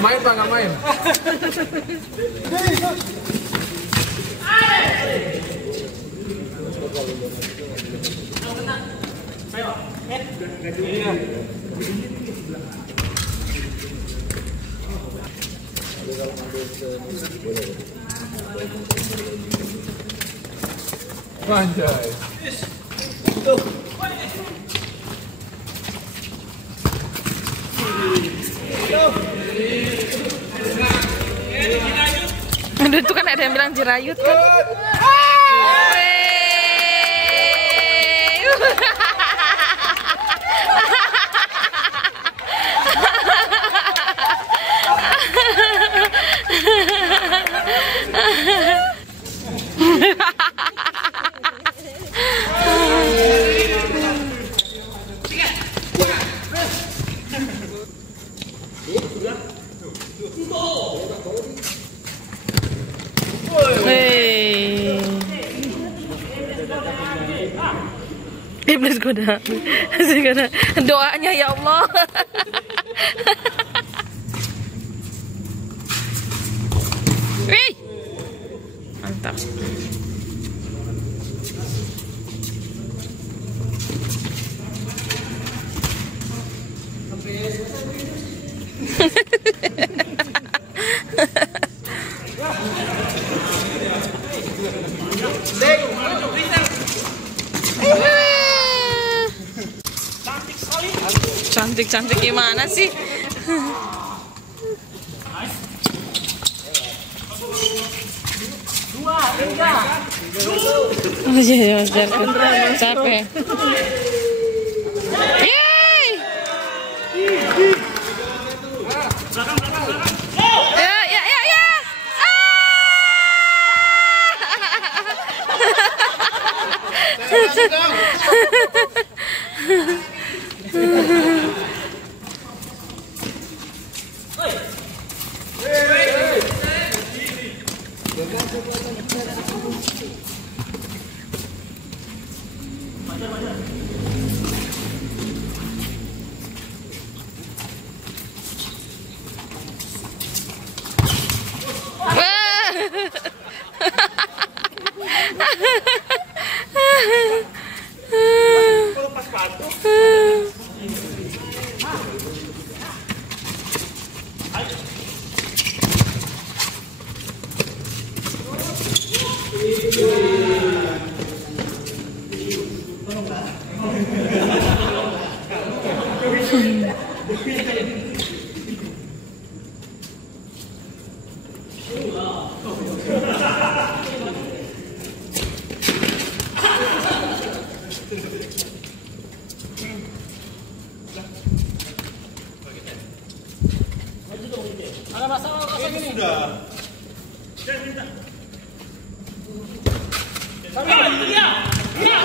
Nggak main Pak, nggak main. Anjay. Aduh, itu kan ada yang bilang jerayut kan. Iblis goda, doanya ya Allah. Wih, mantap. Cantik-cantik gimana sih? Oh iya, capek. Ada masalah rasanya udah. Jangan minta. Itu dia. Iya.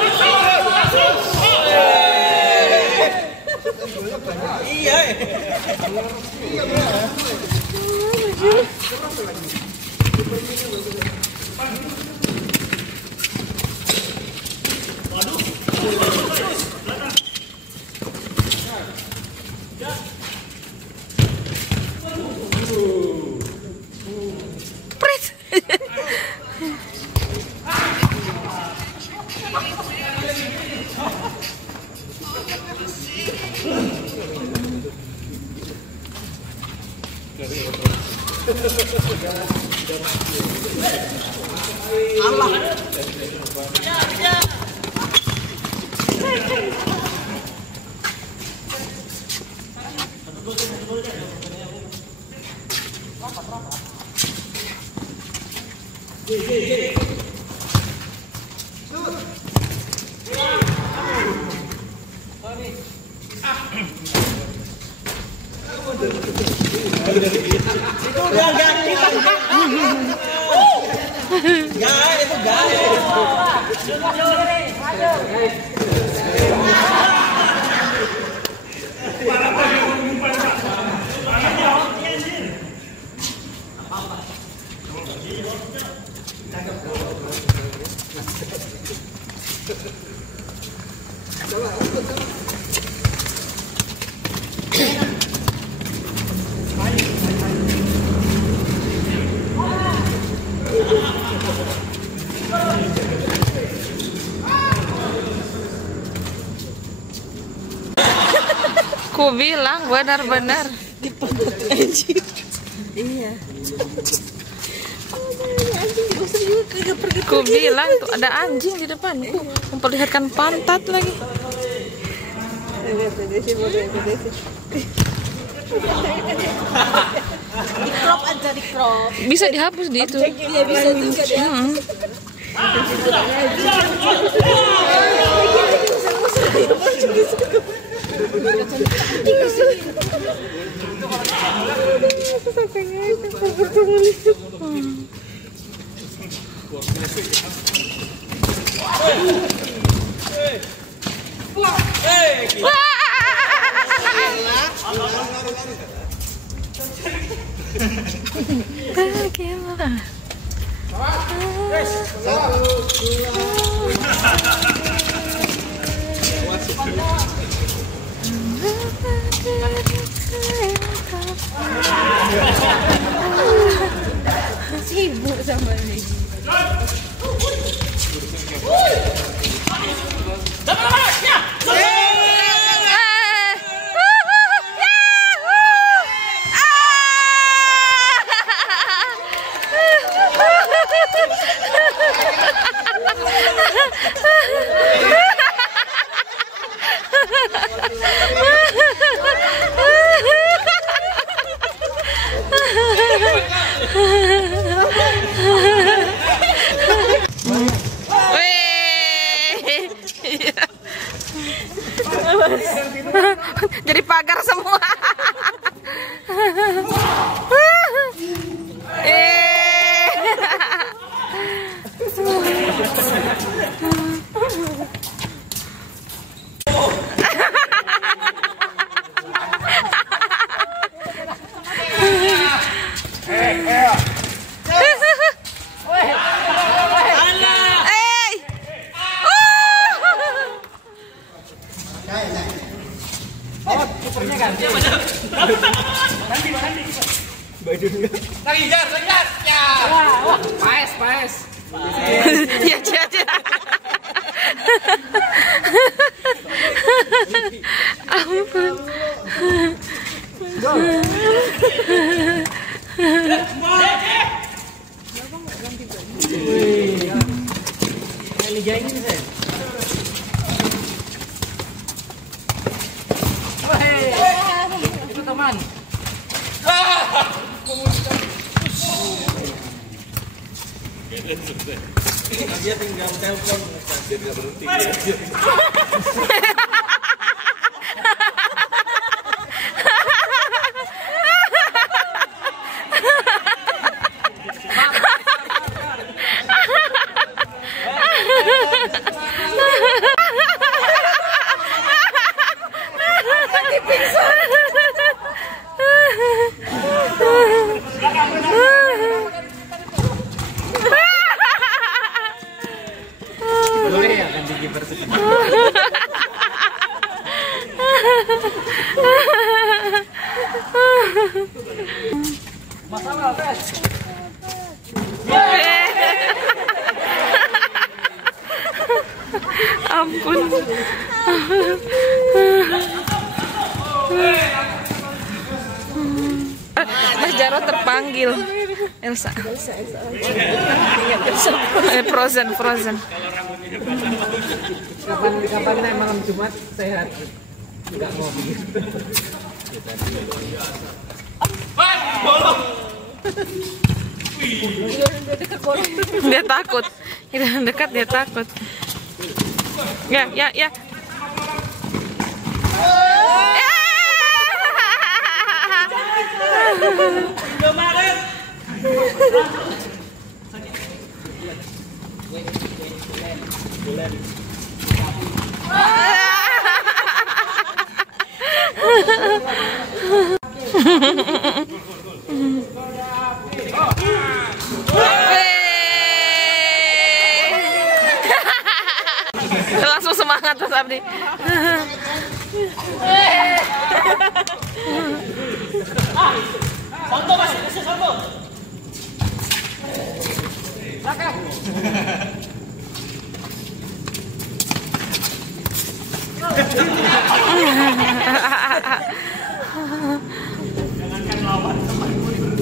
Ku bilang benar-benar Dipantat anjing. Iya. ku bilang tuh ada anjing di depanku memperlihatkan pantat lagi. Di crop aja, di crop. Bisa dihapus di itu. Iya bisa juga dia. Sibuk sama ini. Jadi pagar semua. Lagi gas. Ya. Paes. Ya, ya. Ampun. Itu teman. Dia tinggal telepon, dia tidak berhenti. Boleh ya kan dikiper seperti masalah guys. Ampun. Mas Jaro terpanggil. Elsa. Frozen. Kapan malam Jumat sehat. Enggak mau begitu. Dia takut. Kita dekat dia takut. Ya. Langsung semangat Mas Abdi. Soto masih bisa soto. Belakang. Jangankan lawan teman mundur.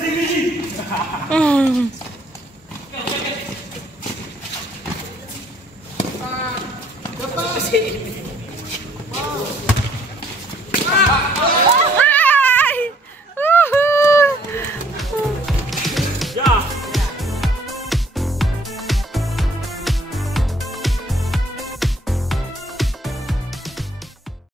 Diri.